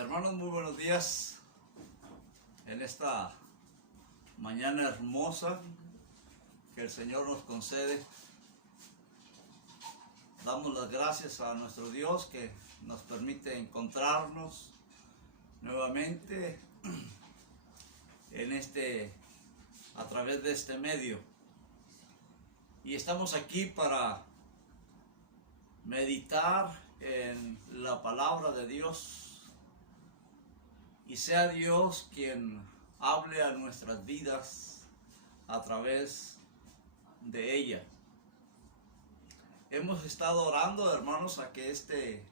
Hermanos, muy buenos días en esta mañana hermosa que el Señor nos concede. Damos las gracias a nuestro Dios que nos permite encontrarnos nuevamente a través de este medio. Y estamos aquí para meditar en la palabra de Dios. Y sea Dios quien hable a nuestras vidas a través de ella. Hemos estado orando, hermanos, a que este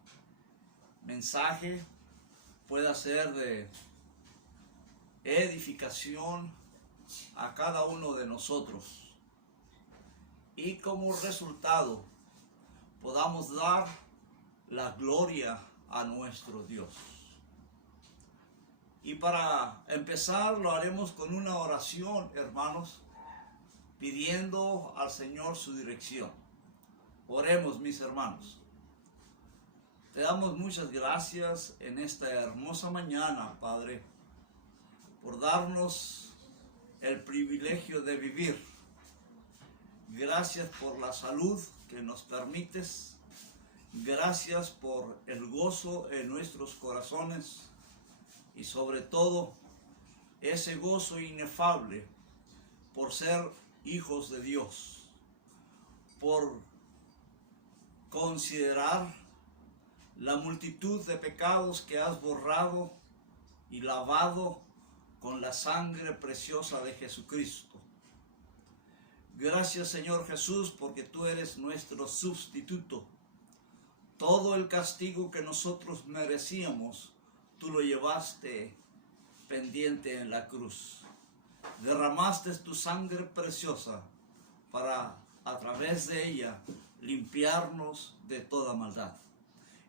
mensaje pueda ser de edificación a cada uno de nosotros. Y como resultado podamos dar la gloria a nuestro Dios. Y para empezar lo haremos con una oración, hermanos, pidiendo al Señor su dirección. Oremos, mis hermanos. Te damos muchas gracias en esta hermosa mañana, Padre, por darnos el privilegio de vivir. Gracias por la salud que nos permites. Gracias por el gozo en nuestros corazones. Y sobre todo, ese gozo inefable por ser hijos de Dios, por considerar la multitud de pecados que has borrado y lavado con la sangre preciosa de Jesucristo. Gracias, Señor Jesús, porque tú eres nuestro sustituto. Todo el castigo que nosotros merecíamos, tú lo llevaste pendiente en la cruz. Derramaste tu sangre preciosa para, a través de ella, limpiarnos de toda maldad.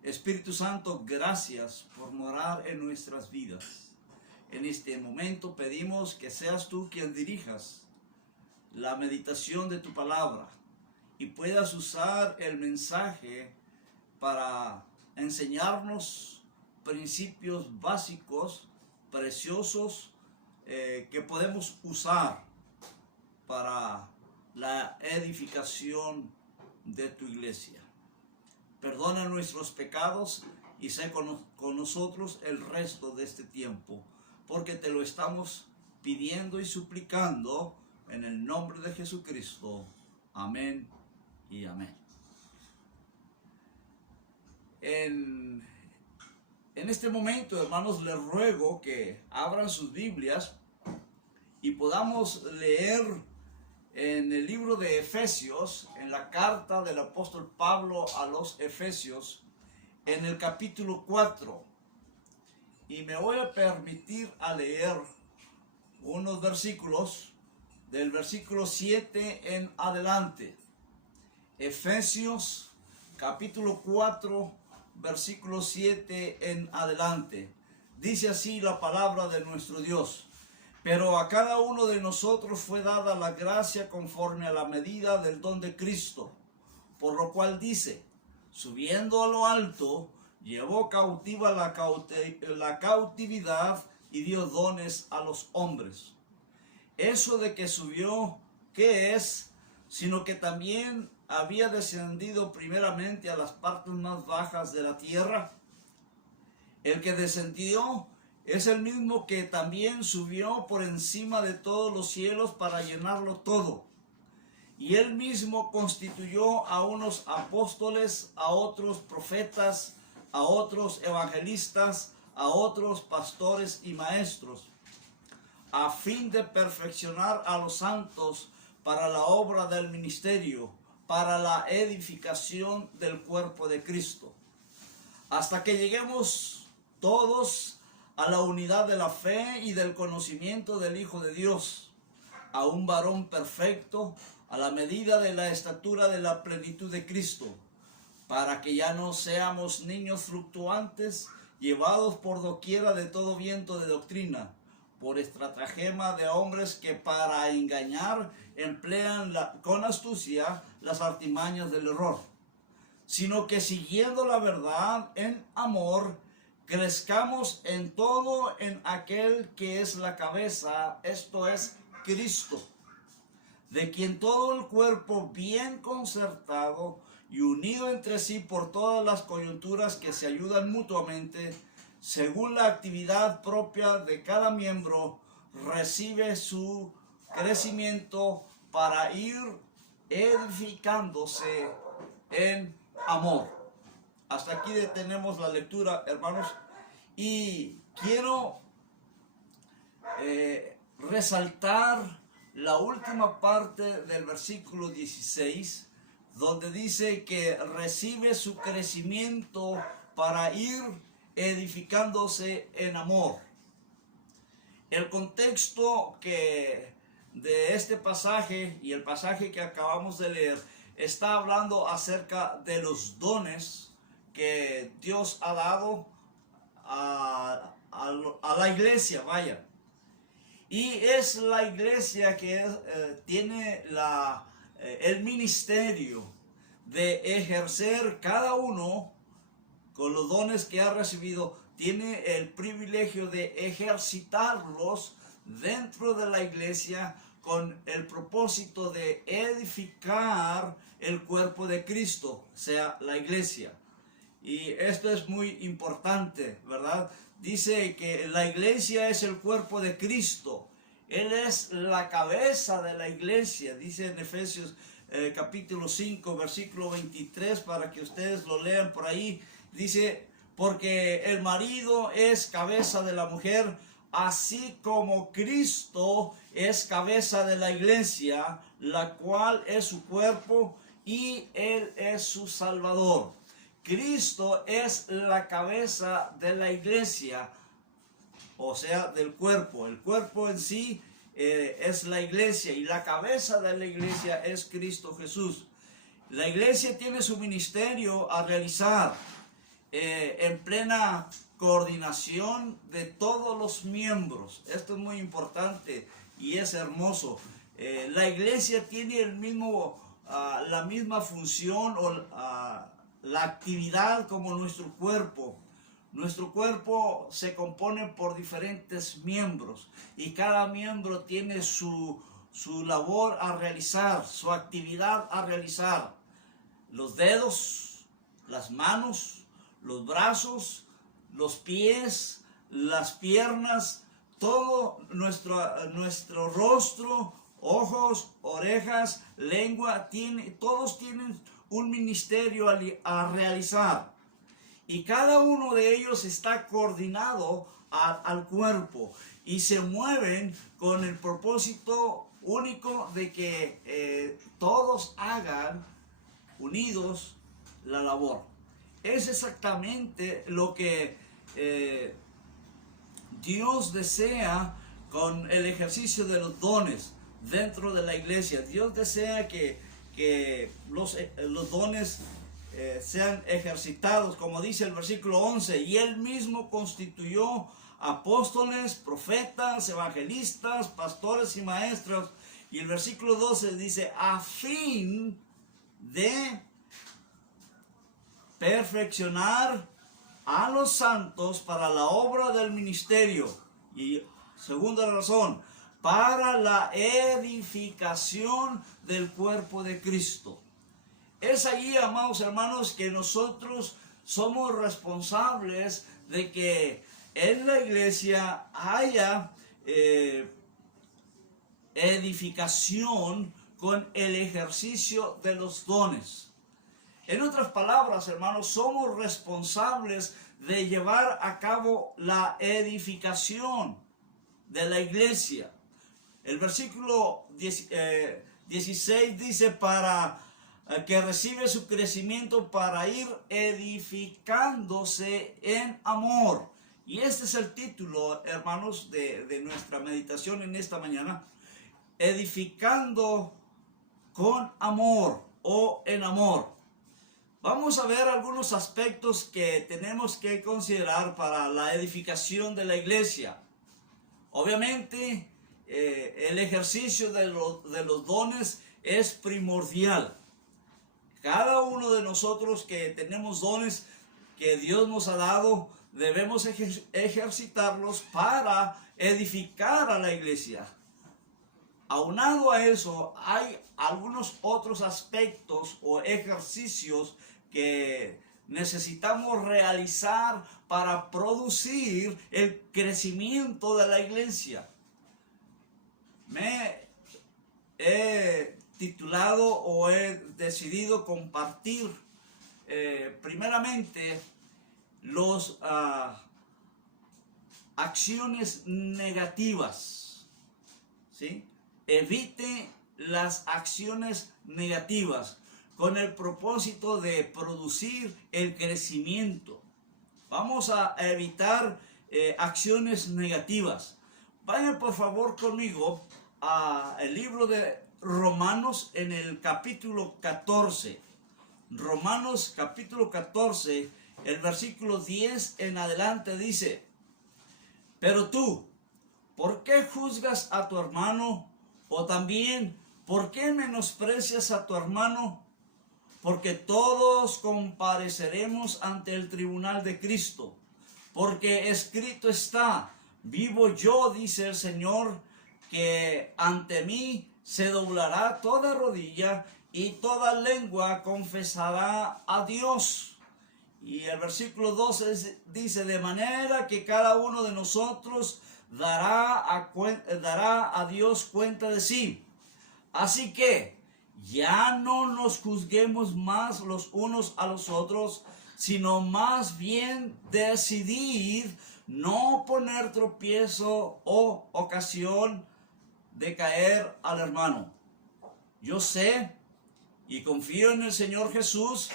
Espíritu Santo, gracias por morar en nuestras vidas. En este momento pedimos que seas tú quien dirijas la meditación de tu palabra y puedas usar el mensaje para enseñarnos principios básicos, preciosos, que podemos usar para la edificación de tu iglesia. Perdona nuestros pecados y sé con nosotros el resto de este tiempo, porque te lo estamos pidiendo y suplicando en el nombre de Jesucristo. Amén y amén. En este momento, hermanos, les ruego que abran sus Biblias y podamos leer en el libro de Efesios, en la carta del apóstol Pablo a los Efesios, en el capítulo 4. Y me voy a permitir a leer unos versículos, del versículo 7 en adelante. Efesios, capítulo 4, versículo 7 en adelante. Dice así la palabra de nuestro Dios: pero a cada uno de nosotros fue dada la gracia conforme a la medida del don de Cristo, por lo cual dice: subiendo a lo alto, llevó cautiva la cautividad y dio dones a los hombres. Eso de que subió, ¿qué es? Sino que también había descendido primeramente a las partes más bajas de la tierra. El que descendió es el mismo que también subió por encima de todos los cielos para llenarlo todo. Y él mismo constituyó a unos apóstoles, a otros profetas, a otros evangelistas, a otros pastores y maestros, a fin de perfeccionar a los santos para la obra del ministerio, para la edificación del cuerpo de Cristo, hasta que lleguemos todos a la unidad de la fe y del conocimiento del Hijo de Dios, a un varón perfecto, a la medida de la estatura de la plenitud de Cristo, para que ya no seamos niños fluctuantes, llevados por doquiera de todo viento de doctrina, por estratagema de hombres que para engañar emplean con astucia las artimañas del error, sino que siguiendo la verdad en amor, crezcamos en todo en aquel que es la cabeza, esto es Cristo, de quien todo el cuerpo bien concertado y unido entre sí por todas las coyunturas que se ayudan mutuamente, según la actividad propia de cada miembro, recibe su crecimiento para ir edificándose en amor. Hasta aquí detenemos la lectura, hermanos, y quiero resaltar la última parte del versículo 16, donde dice que recibe su crecimiento para ir edificándose en amor. El contexto de este pasaje y el pasaje que acabamos de leer está hablando acerca de los dones que Dios ha dado a la iglesia, vaya. Y es la iglesia que tiene el ministerio de ejercer cada uno con los dones que ha recibido, tiene el privilegio de ejercitarlos dentro de la iglesia con el propósito de edificar el cuerpo de Cristo, sea la iglesia. Y esto es muy importante, ¿verdad? Dice que la iglesia es el cuerpo de Cristo. Él es la cabeza de la iglesia, dice en Efesios capítulo 5, versículo 23, para que ustedes lo lean por ahí. Dice, porque el marido es cabeza de la mujer, así como Cristo es cabeza de la iglesia, la cual es su cuerpo y Él es su Salvador. Cristo es la cabeza de la iglesia, o sea, del cuerpo. El cuerpo en sí es la iglesia y la cabeza de la iglesia es Cristo Jesús. La iglesia tiene su ministerio a realizar en plena coordinación de todos los miembros. Esto es muy importante y es hermoso. La iglesia tiene la misma función o la actividad como nuestro cuerpo. Nuestro cuerpo se compone por diferentes miembros y cada miembro tiene su labor a realizar, su actividad a realizar. Los dedos, las manos, los brazos, los pies, las piernas, todo nuestro rostro, ojos, orejas, lengua, todos tienen un ministerio a realizar. Y cada uno de ellos está coordinado al cuerpo y se mueven con el propósito único de que todos hagan unidos la labor. Es exactamente lo que Dios desea con el ejercicio de los dones dentro de la iglesia. Dios desea que los dones sean ejercitados, como dice el versículo 11, y Él mismo constituyó apóstoles, profetas, evangelistas, pastores y maestros. Y el versículo 12 dice, a fin de perfeccionar a los santos para la obra del ministerio. Y segunda razón, para la edificación del cuerpo de Cristo. Es allí, amados hermanos, que nosotros somos responsables de que en la iglesia haya edificación con el ejercicio de los dones. En otras palabras, hermanos, somos responsables de llevar a cabo la edificación de la iglesia. El versículo 16 dice, para que recibe su crecimiento para ir edificándose en amor. Y este es el título, hermanos, de nuestra meditación en esta mañana. Edificando con amor o en amor. Vamos a ver algunos aspectos que tenemos que considerar para la edificación de la iglesia. Obviamente, el ejercicio de los dones es primordial. Cada uno de nosotros que tenemos dones que Dios nos ha dado, debemos ejercitarlos para edificar a la iglesia. Aunado a eso, hay algunos otros aspectos o ejercicios que necesitamos realizar para producir el crecimiento de la iglesia. Me he titulado o he decidido compartir primeramente las acciones negativas, ¿sí? Evite las acciones negativas con el propósito de producir el crecimiento. Vamos a evitar acciones negativas. Vayan por favor conmigo al libro de Romanos en el capítulo 14. Romanos capítulo 14, el versículo 10 en adelante dice: pero tú, ¿por qué juzgas a tu hermano? O también, ¿por qué menosprecias a tu hermano? Porque todos compareceremos ante el tribunal de Cristo. Porque escrito está: vivo yo, dice el Señor, que ante mí se doblará toda rodilla y toda lengua confesará a Dios. Y el versículo 12 dice: de manera que cada uno de nosotros dará a Dios cuenta de sí. Así que ya no nos juzguemos más los unos a los otros, sino más bien decidir no poner tropiezo o ocasión de caer al hermano. Yo sé y confío en el Señor Jesús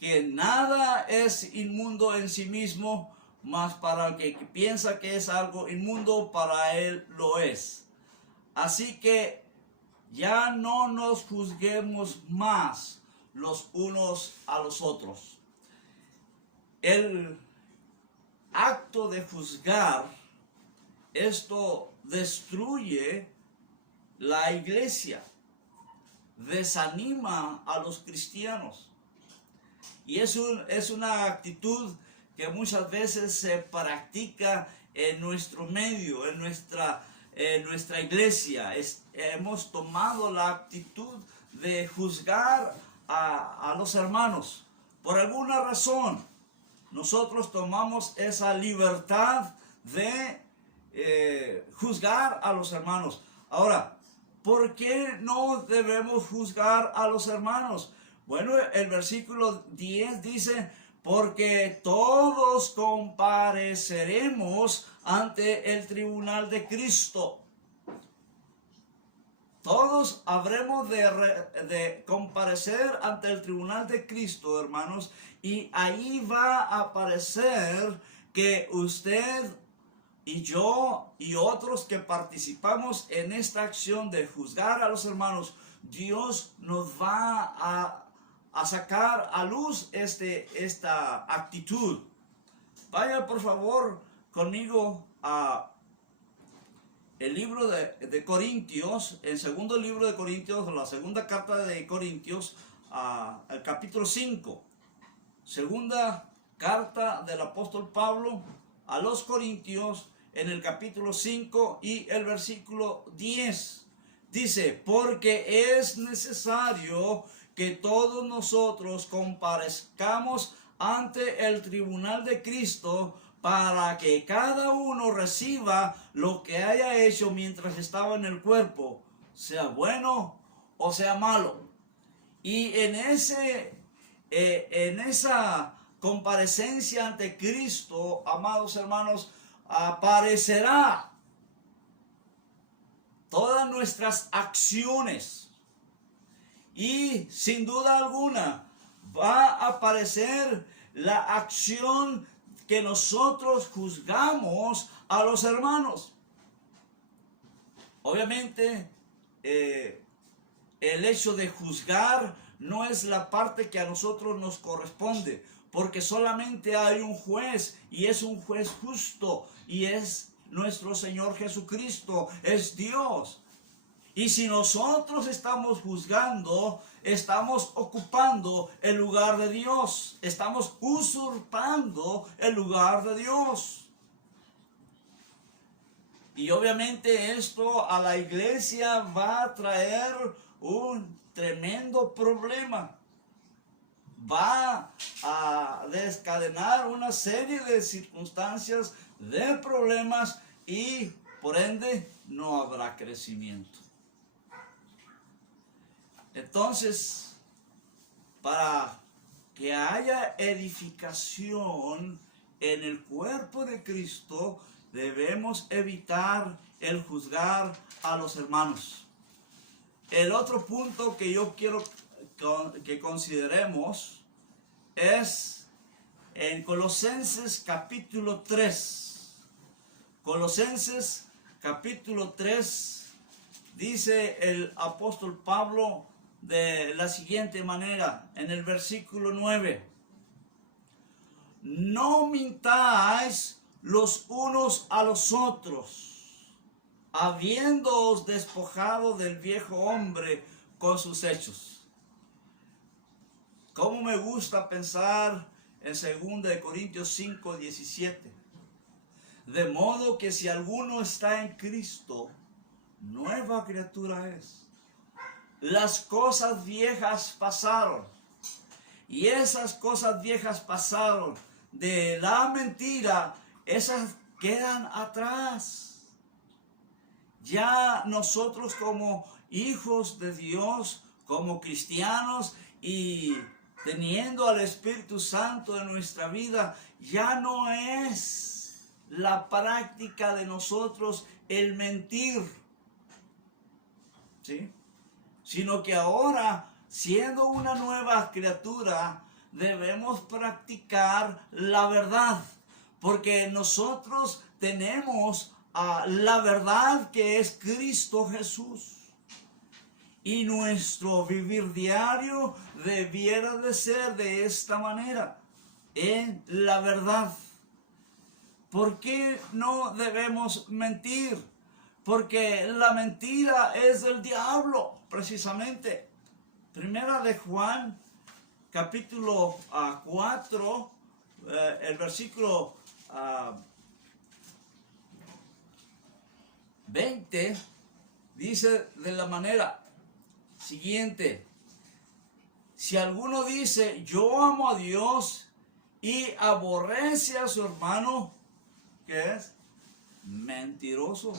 que nada es inmundo en sí mismo, mas para el que piensa que es algo inmundo, para él lo es. Así que ya no nos juzguemos más los unos a los otros. El acto de juzgar, esto destruye la iglesia, desanima a los cristianos. Y es una actitud que muchas veces se practica en nuestro medio, en nuestra iglesia. Hemos tomado la actitud de juzgar a los hermanos. Por alguna razón, nosotros tomamos esa libertad de juzgar a los hermanos. Ahora, ¿por qué no debemos juzgar a los hermanos? Bueno, el versículo 10 dice: porque todos compareceremos ante el tribunal de Cristo. Todos habremos de comparecer ante el tribunal de Cristo, hermanos, y ahí va a aparecer que usted y yo y otros que participamos en esta acción de juzgar a los hermanos, Dios nos va a sacar a luz esta actitud. Vaya por favor conmigo a el libro de Corintios, el segundo libro de Corintios, la segunda carta de Corintios, al capítulo 5. Segunda carta del apóstol Pablo a los Corintios, en el capítulo 5 y el versículo 10. Dice: porque es necesario que todos nosotros comparezcamos ante el tribunal de Cristo, para que cada uno reciba lo que haya hecho mientras estaba en el cuerpo, sea bueno o sea malo. Y en esa comparecencia ante Cristo, amados hermanos, aparecerá todas nuestras acciones. Y sin duda alguna va a aparecer la acción que nosotros juzgamos a los hermanos. Obviamente, el hecho de juzgar no es la parte que a nosotros nos corresponde, porque solamente hay un juez, y es un juez justo, y es nuestro Señor Jesucristo, es Dios. Y si nosotros estamos juzgando, estamos ocupando el lugar de Dios. Estamos usurpando el lugar de Dios. Y obviamente esto a la iglesia va a traer un tremendo problema. Va a desencadenar una serie de circunstancias, de problemas, y por ende no habrá crecimiento. Entonces, para que haya edificación en el cuerpo de Cristo, debemos evitar el juzgar a los hermanos. El otro punto que yo quiero que consideremos es en Colosenses capítulo 3. Colosenses capítulo 3 dice el apóstol Pablo de la siguiente manera en el versículo 9: no mintáis los unos a los otros, habiéndoos despojado del viejo hombre con sus hechos. Cómo me gusta pensar en 2 Corintios 5, 17. De modo que si alguno está en Cristo, nueva criatura es. Las cosas viejas pasaron, y esas cosas viejas pasaron de la mentira, esas quedan atrás. Ya nosotros como hijos de Dios, como cristianos y teniendo al Espíritu Santo en nuestra vida, ya no es la práctica de nosotros el mentir, ¿sí? Sino que ahora, siendo una nueva criatura, debemos practicar la verdad, porque nosotros tenemos la verdad que es Cristo Jesús. Y nuestro vivir diario debiera de ser de esta manera, en la verdad. ¿Por qué no debemos mentir? Porque la mentira es del diablo, precisamente. Primera de Juan, capítulo 4, el versículo 20, dice de la manera siguiente: si alguno dice yo amo a Dios y aborrece a su hermano, ¿qué es? Mentiroso.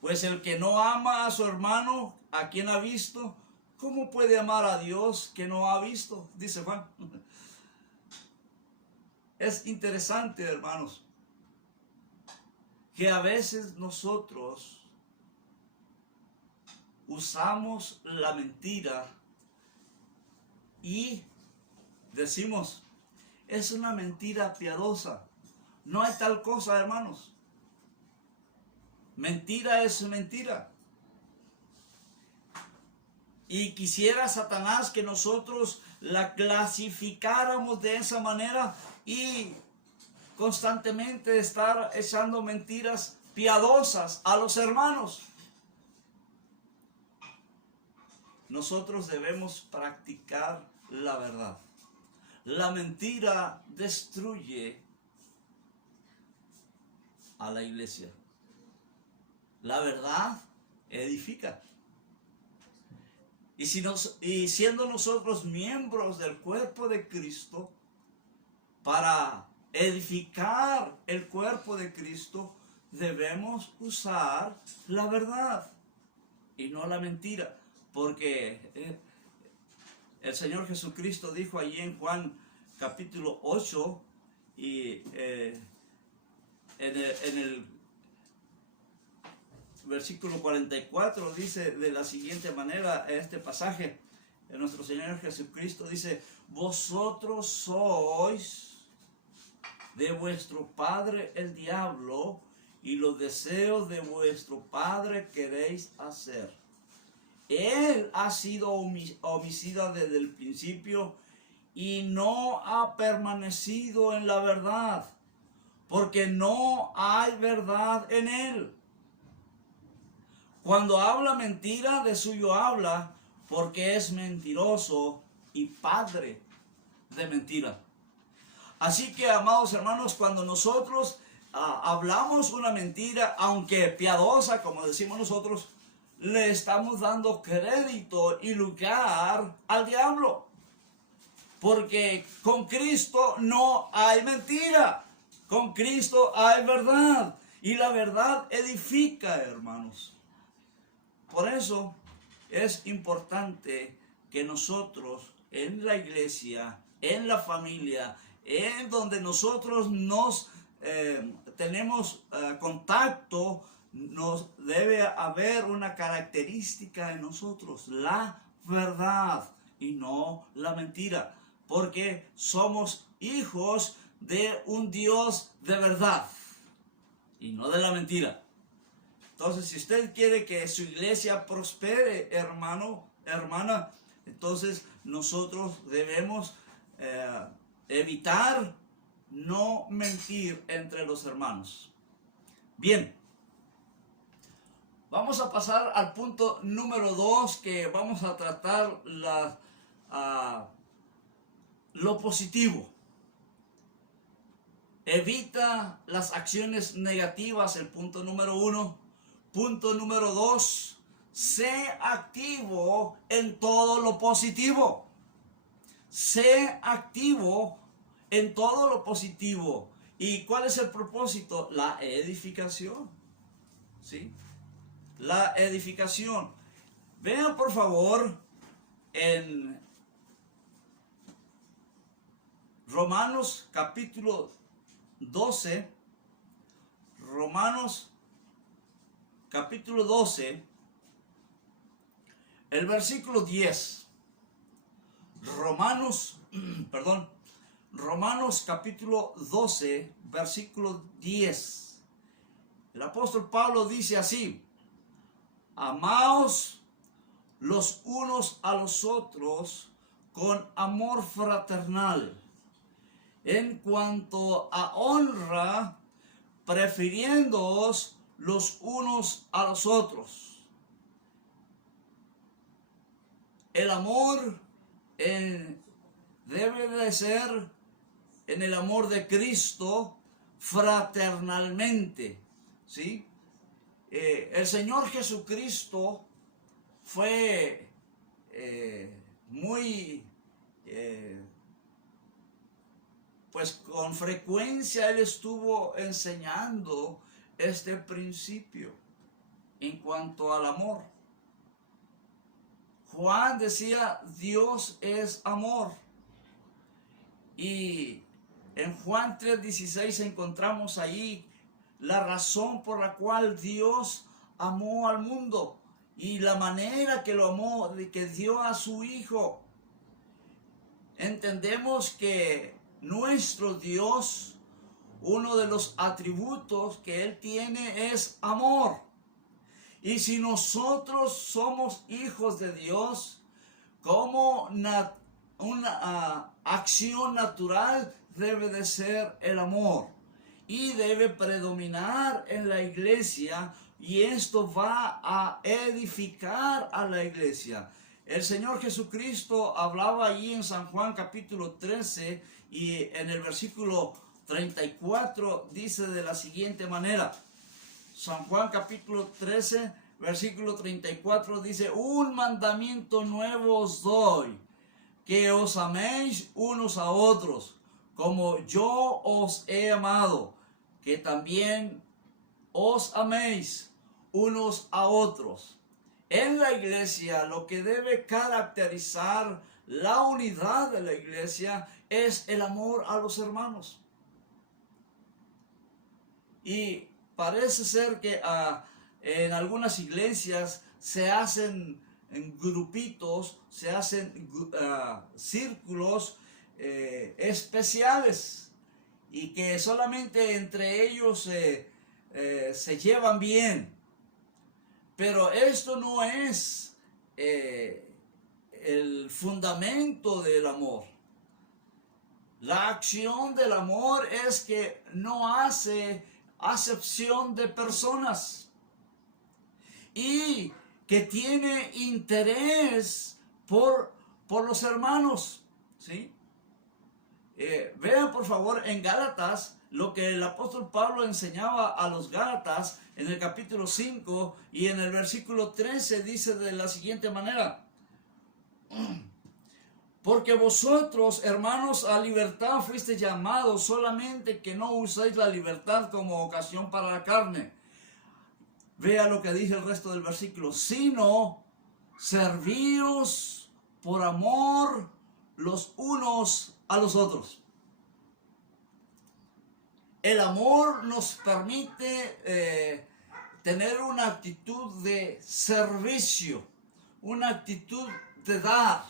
Pues el que no ama a su hermano, ¿a quien ha visto? ¿Cómo puede amar a Dios que no ha visto? Dice Juan. Es interesante, hermanos, que a veces nosotros usamos la mentira y decimos, es una mentira piadosa. No hay tal cosa, hermanos. Mentira es mentira. Y quisiera Satanás que nosotros la clasificáramos de esa manera y constantemente estar echando mentiras piadosas a los hermanos. Nosotros debemos practicar la verdad. La mentira destruye a la iglesia. La verdad edifica. Y siendo nosotros miembros del cuerpo de Cristo, para edificar el cuerpo de Cristo, debemos usar la verdad y no la mentira. Porque el Señor Jesucristo dijo allí en Juan capítulo 8 y en el versículo 44 dice de la siguiente manera este pasaje: nuestro Señor Jesucristo dice, vosotros sois de vuestro padre el diablo, y los deseos de vuestro padre queréis hacer. Él ha sido homicida desde el principio y no ha permanecido en la verdad, porque no hay verdad en él. Cuando habla mentira, de suyo habla, porque es mentiroso y padre de mentira. Así que, amados hermanos, cuando nosotros hablamos una mentira, aunque piadosa, como decimos nosotros, le estamos dando crédito y lugar al diablo. Porque con Cristo no hay mentira. Con Cristo hay verdad. Y la verdad edifica, hermanos. Por eso es importante que nosotros en la iglesia, en la familia, en donde nosotros nos tenemos contacto, nos debe haber una característica en nosotros, la verdad y no la mentira, porque somos hijos de un Dios de verdad y no de la mentira. Entonces, si usted quiere que su iglesia prospere, hermano, hermana, entonces nosotros debemos evitar no mentir entre los hermanos. Bien, vamos a pasar al punto número 2, que vamos a tratar lo positivo. Evita las acciones negativas, el punto número 1. Punto número 2, sé activo en todo lo positivo. Sé activo en todo lo positivo. ¿Y cuál es el propósito? La edificación. ¿Sí? La edificación. Vean por favor en Romanos capítulo 12. Romanos capítulo 12, el versículo 10. Romanos capítulo 12, versículo 10. El apóstol Pablo dice así: amaos los unos a los otros con amor fraternal, en cuanto a honra, prefiriéndoos los unos a los otros. El amor debe de ser en el amor de Cristo fraternalmente, ¿sí? El Señor Jesucristo fue pues con frecuencia Él estuvo enseñando este principio en cuanto al amor. Juan decía, Dios es amor. Y en Juan 3:16 encontramos ahí la razón por la cual Dios amó al mundo y la manera que lo amó, de que dio a su Hijo. Entendemos que nuestro Dios, uno de los atributos que Él tiene es amor. Y si nosotros somos hijos de Dios, como una acción natural debe de ser el amor. Y debe predominar en la iglesia, y esto va a edificar a la iglesia. El Señor Jesucristo hablaba allí en San Juan capítulo 13 y en el versículo 34 dice de la siguiente manera. San Juan capítulo 13, versículo 34 dice: un mandamiento nuevo os doy, que os améis unos a otros, como yo os he amado, que también os améis unos a otros. En la iglesia lo que debe caracterizar la unidad de la iglesia es el amor a los hermanos. Y parece ser que en algunas iglesias se hacen en grupitos, se hacen círculos especiales, y que solamente entre ellos se llevan bien. Pero esto no es el fundamento del amor. La acción del amor es que no hace acepción de personas. y que tiene interés por los hermanos, ¿sí? Vean por favor en Gálatas lo que el apóstol Pablo enseñaba a los Gálatas en el capítulo 5 y en el versículo 13 dice de la siguiente manera: porque vosotros, hermanos, a libertad fuisteis llamados, solamente que no uséis la libertad como ocasión para la carne. Vea lo que dice el resto del versículo: sino servíos por amor los unos a los otros. El amor nos permite tener una actitud de servicio, una actitud de dar.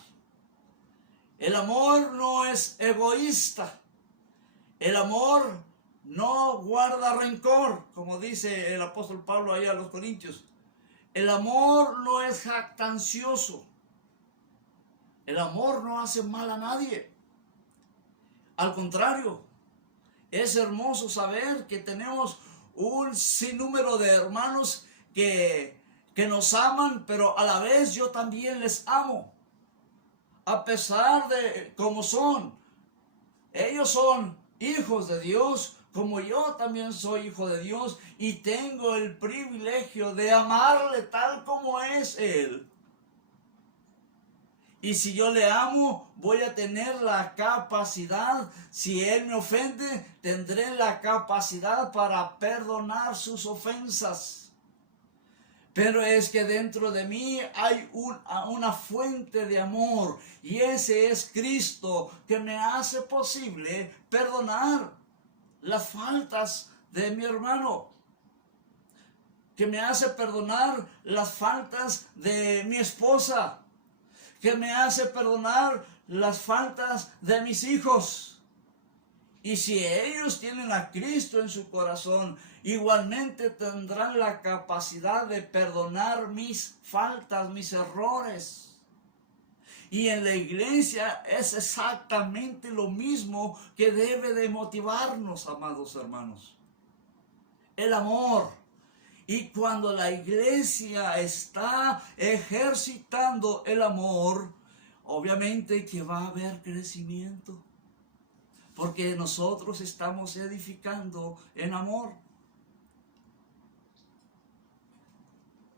El amor no es egoísta. El amor no guarda rencor, como dice el apóstol Pablo ahí a los Corintios. El amor no es jactancioso. El amor no hace mal a nadie. Al contrario, es hermoso saber que tenemos un sinnúmero de hermanos que nos aman, pero a la vez yo también les amo. A pesar de cómo son. Ellos son hijos de Dios, como yo también soy hijo de Dios, y tengo el privilegio de amarle tal como es Él. Y si yo le amo, voy a tener la capacidad, si Él me ofende, tendré la capacidad para perdonar sus ofensas. Pero es que dentro de mí hay una fuente de amor, y ese es Cristo, que me hace posible perdonar las faltas de mi hermano, que me hace perdonar las faltas de mi esposa, que me hace perdonar las faltas de mis hijos. Y si ellos tienen a Cristo en su corazón, igualmente tendrán la capacidad de perdonar mis faltas, mis errores. Y en la iglesia es exactamente lo mismo que debe de motivarnos, amados hermanos. El amor. Y cuando la iglesia está ejercitando el amor, obviamente que va a haber crecimiento. Porque nosotros estamos edificando en amor.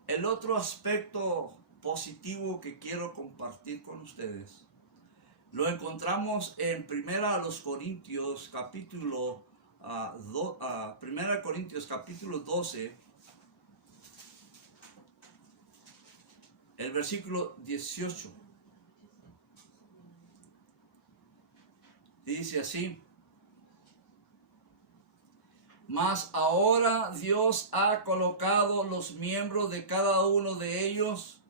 El otro aspecto positivo que quiero compartir con ustedes lo encontramos en 1 Corintios capítulo 12, el versículo 18. Dice así: mas ahora Dios ha colocado los miembros de cada uno de ellos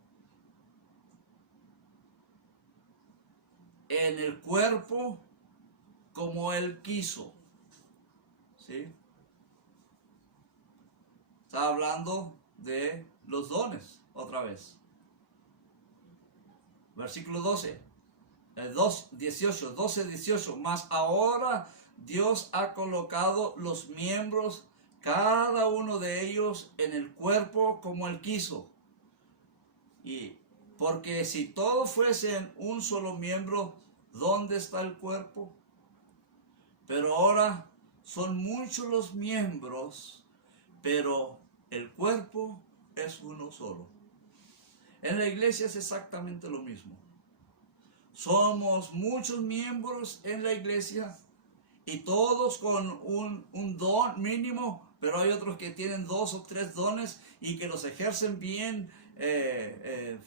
en el cuerpo como Él quiso. ¿Sí? Está hablando de los dones otra vez. Versículo 18. Mas ahora Dios ha colocado los miembros, cada uno de ellos, en el cuerpo como Él quiso. Y porque si todos fuesen un solo miembro, ¿dónde está el cuerpo? Pero ahora son muchos los miembros, pero el cuerpo es uno solo. En la iglesia es exactamente lo mismo. Somos muchos miembros en la iglesia y todos con un don mínimo, pero hay otros que tienen 2 o 3 dones y que los ejercen bien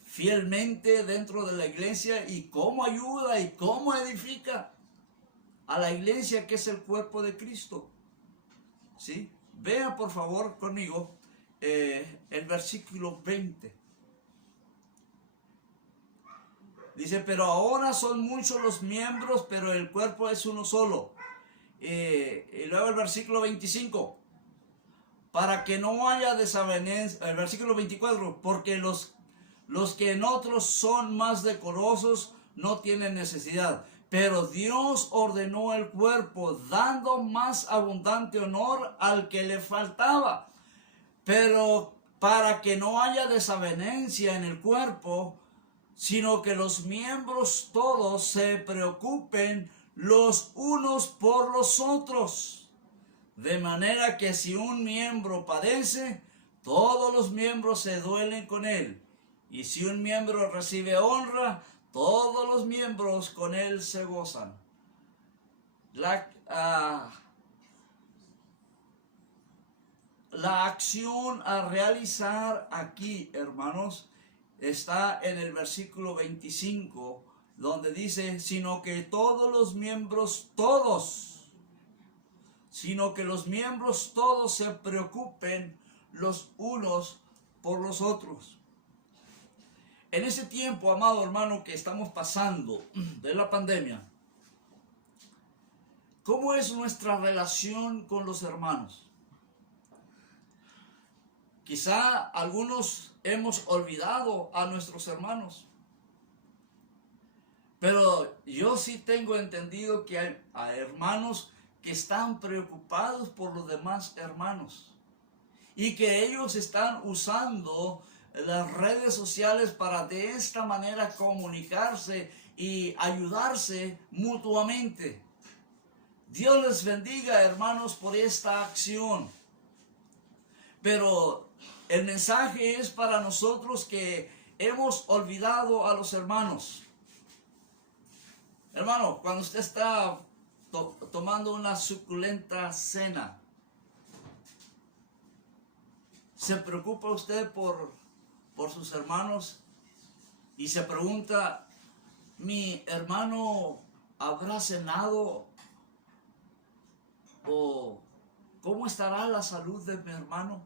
fielmente dentro de la iglesia, y cómo ayuda y cómo edifica a la iglesia, que es el cuerpo de Cristo. ¿Sí? Vean por favor conmigo el versículo 20. Dice: pero ahora son muchos los miembros, pero el cuerpo es uno solo. Y luego el versículo 25. Para que no haya desavenencia. El versículo 24. Porque los que en otros son más decorosos no tienen necesidad. Pero Dios ordenó el cuerpo, dando más abundante honor al que le faltaba. Pero para que no haya desavenencia en el cuerpo, sino que los miembros todos se preocupen los unos por los otros. De manera que si un miembro padece, todos los miembros se duelen con él. Y si un miembro recibe honra, todos los miembros con él se gozan. La acción a realizar aquí, hermanos, está en el versículo 25, donde dice, sino que los miembros todos se preocupen los unos por los otros. En ese tiempo, amado hermano, que estamos pasando de la pandemia, ¿cómo es nuestra relación con los hermanos? Quizá algunos hemos olvidado a nuestros hermanos, pero yo sí tengo entendido que hay hermanos que están preocupados por los demás hermanos y que ellos están usando las redes sociales para de esta manera comunicarse y ayudarse mutuamente. Dios les bendiga, hermanos, por esta acción. Pero el mensaje es para nosotros que hemos olvidado a los hermanos. Hermano, cuando usted está tomando una suculenta cena, ¿se preocupa usted por sus hermanos? Y se pregunta, ¿mi hermano habrá cenado? ¿O cómo estará la salud de mi hermano?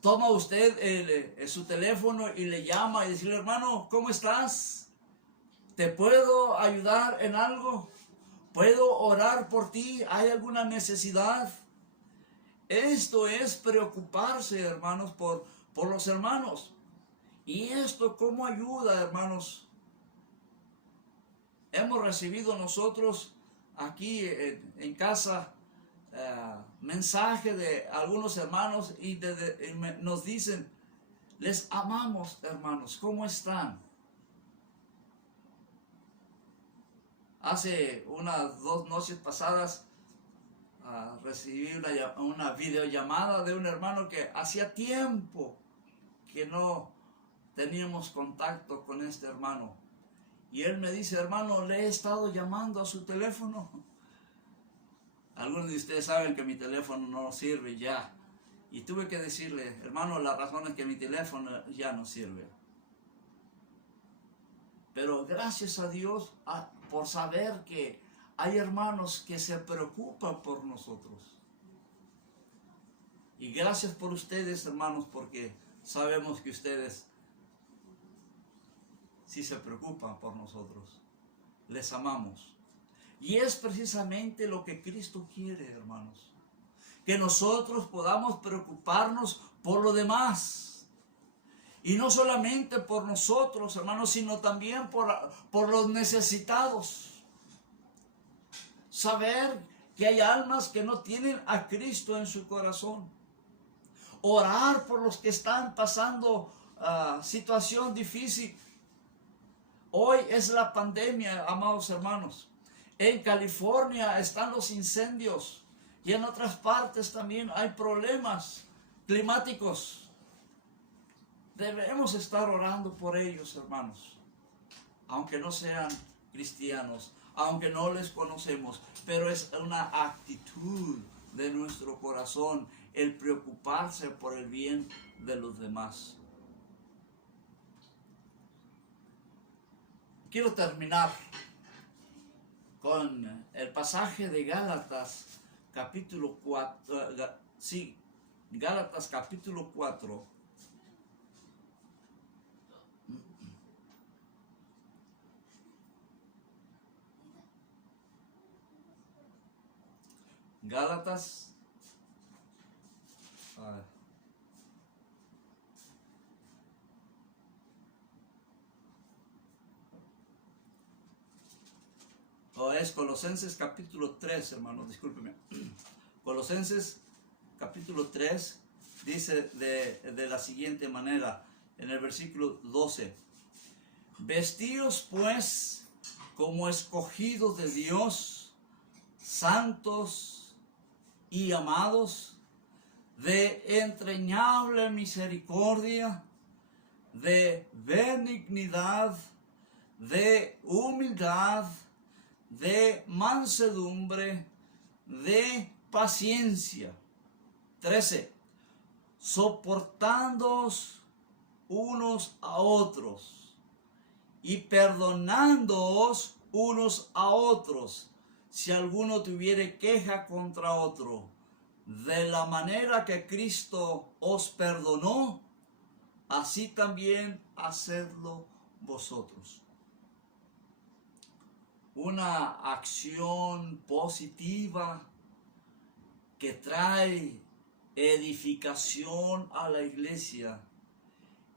Toma usted su teléfono y le llama y dice, hermano, ¿cómo estás? ¿Te puedo ayudar en algo? ¿Puedo orar por ti? ¿Hay alguna necesidad? Esto es preocuparse, hermanos, por los hermanos. ¿Y esto cómo ayuda, hermanos? Hemos recibido nosotros aquí en casa mensaje de algunos hermanos y nos dicen, les amamos, hermanos, ¿cómo están? Hace unas 2 noches pasadas recibí una videollamada de un hermano que hacía tiempo que no teníamos contacto con este hermano. Y él me dice, hermano, le he estado llamando a su teléfono. Algunos de ustedes saben que mi teléfono no sirve ya. Y tuve que decirle, hermano, la razón es que mi teléfono ya no sirve. Pero gracias a Dios por saber que hay hermanos que se preocupan por nosotros. Y gracias por ustedes, hermanos, porque sabemos que ustedes sí se preocupan por nosotros. Les amamos. Y es precisamente lo que Cristo quiere, hermanos. Que nosotros podamos preocuparnos por lo demás. Y no solamente por nosotros, hermanos, sino también por los necesitados. Saber que hay almas que no tienen a Cristo en su corazón. Orar por los que están pasando situación difícil. Hoy es la pandemia, amados hermanos. En California están los incendios y en otras partes también hay problemas climáticos. Debemos estar orando por ellos, hermanos, aunque no sean cristianos, aunque no les conocemos, pero es una actitud de nuestro corazón el preocuparse por el bien de los demás. Quiero terminar con el pasaje de Gálatas capítulo 4, Gálatas capítulo 4. Gálatas es Colosenses capítulo 3, hermanos, discúlpenme. Colosenses capítulo 3, dice de la siguiente manera, en el versículo 12. Vestíos pues como escogidos de Dios, santos y amados, de entrañable misericordia, de benignidad, de humildad, de mansedumbre, de paciencia. 13. Soportándoos unos a otros y perdonándoos unos a otros, si alguno tuviere queja contra otro, de la manera que Cristo os perdonó, así también hacedlo vosotros. Una acción positiva que trae edificación a la iglesia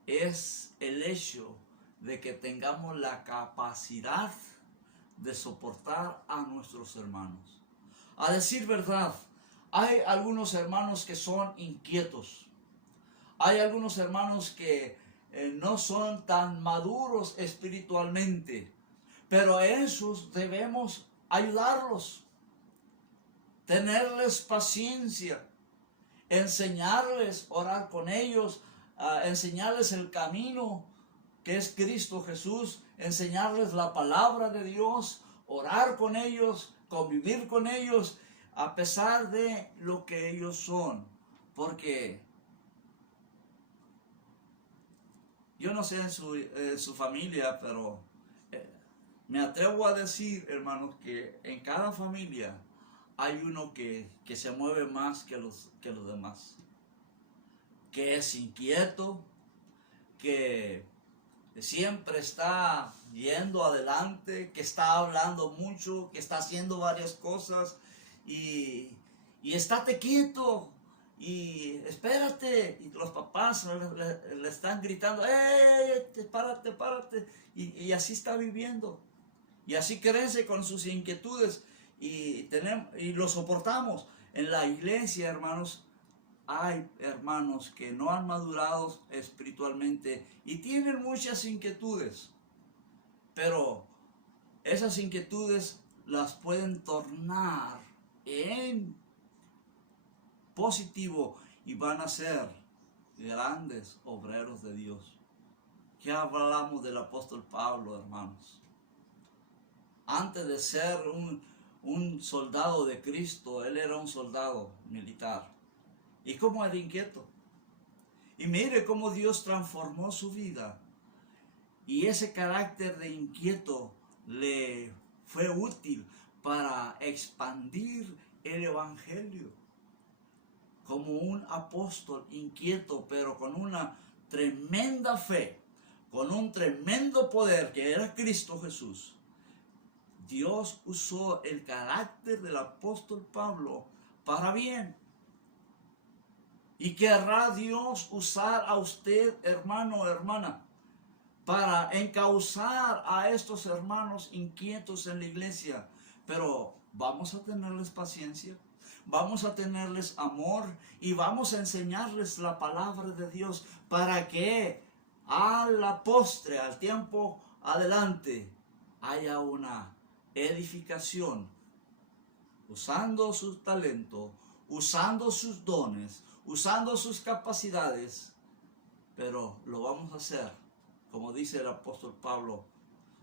es el hecho de que tengamos la capacidad de soportar a nuestros hermanos. A decir verdad, hay algunos hermanos que son inquietos. Hay algunos hermanos que no son tan maduros espiritualmente, pero a esos debemos ayudarlos, tenerles paciencia, enseñarles, orar con ellos, enseñarles el camino que es Cristo Jesús, enseñarles la palabra de Dios, orar con ellos, convivir con ellos, a pesar de lo que ellos son. Porque yo no sé en su familia, pero me atrevo a decir, hermanos, que en cada familia hay uno que se mueve más que los demás, que es inquieto, que siempre está yendo adelante, que está hablando mucho, que está haciendo varias cosas y estate quieto y espérate, y los papás le están gritando, párate, párate, y así está viviendo, y así crece con sus inquietudes y lo soportamos. En la iglesia, hermanos, hay hermanos que no han madurado espiritualmente y tienen muchas inquietudes, pero esas inquietudes las pueden tornar en positivo y van a ser grandes obreros de Dios. ¿Qué hablamos del apóstol Pablo, hermanos? Antes de ser un soldado de Cristo, él era un soldado militar. ¿Y cómo era inquieto? Y mire cómo Dios transformó su vida. Y ese carácter de inquieto le fue útil para expandir el evangelio. Como un apóstol inquieto, pero con una tremenda fe, con un tremendo poder que era Cristo Jesús. Dios usó el carácter del apóstol Pablo para bien. Y querrá Dios usar a usted, hermano o hermana, para encauzar a estos hermanos inquietos en la iglesia. Pero vamos a tenerles paciencia, vamos a tenerles amor y vamos a enseñarles la palabra de Dios para que a la postre, al tiempo adelante, haya una edificación, usando su talento, usando sus dones, usando sus capacidades, pero lo vamos a hacer, como dice el apóstol Pablo,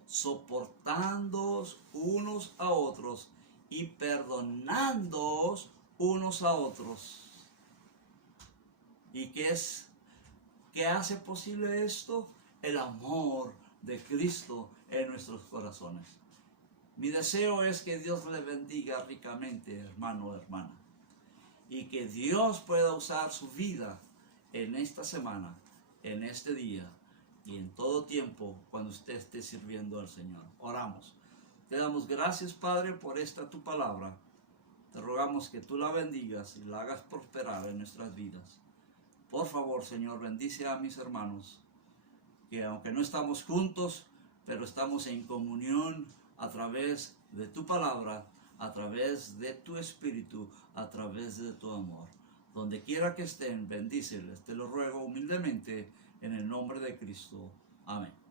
soportándoos unos a otros y perdonándoos unos a otros. ¿Y qué hace posible esto? El amor de Cristo en nuestros corazones. Mi deseo es que Dios le bendiga ricamente, hermano o hermana, y que Dios pueda usar su vida en esta semana, en este día y en todo tiempo cuando usted esté sirviendo al Señor. Oramos. Te damos gracias, Padre, por esta tu palabra. Te rogamos que tú la bendigas y la hagas prosperar en nuestras vidas. Por favor, Señor, bendice a mis hermanos, que aunque no estamos juntos, pero estamos en comunión a través de tu palabra, a través de tu espíritu, a través de tu amor. Donde quiera que estén, bendíceles. Te lo ruego humildemente en el nombre de Cristo. Amén.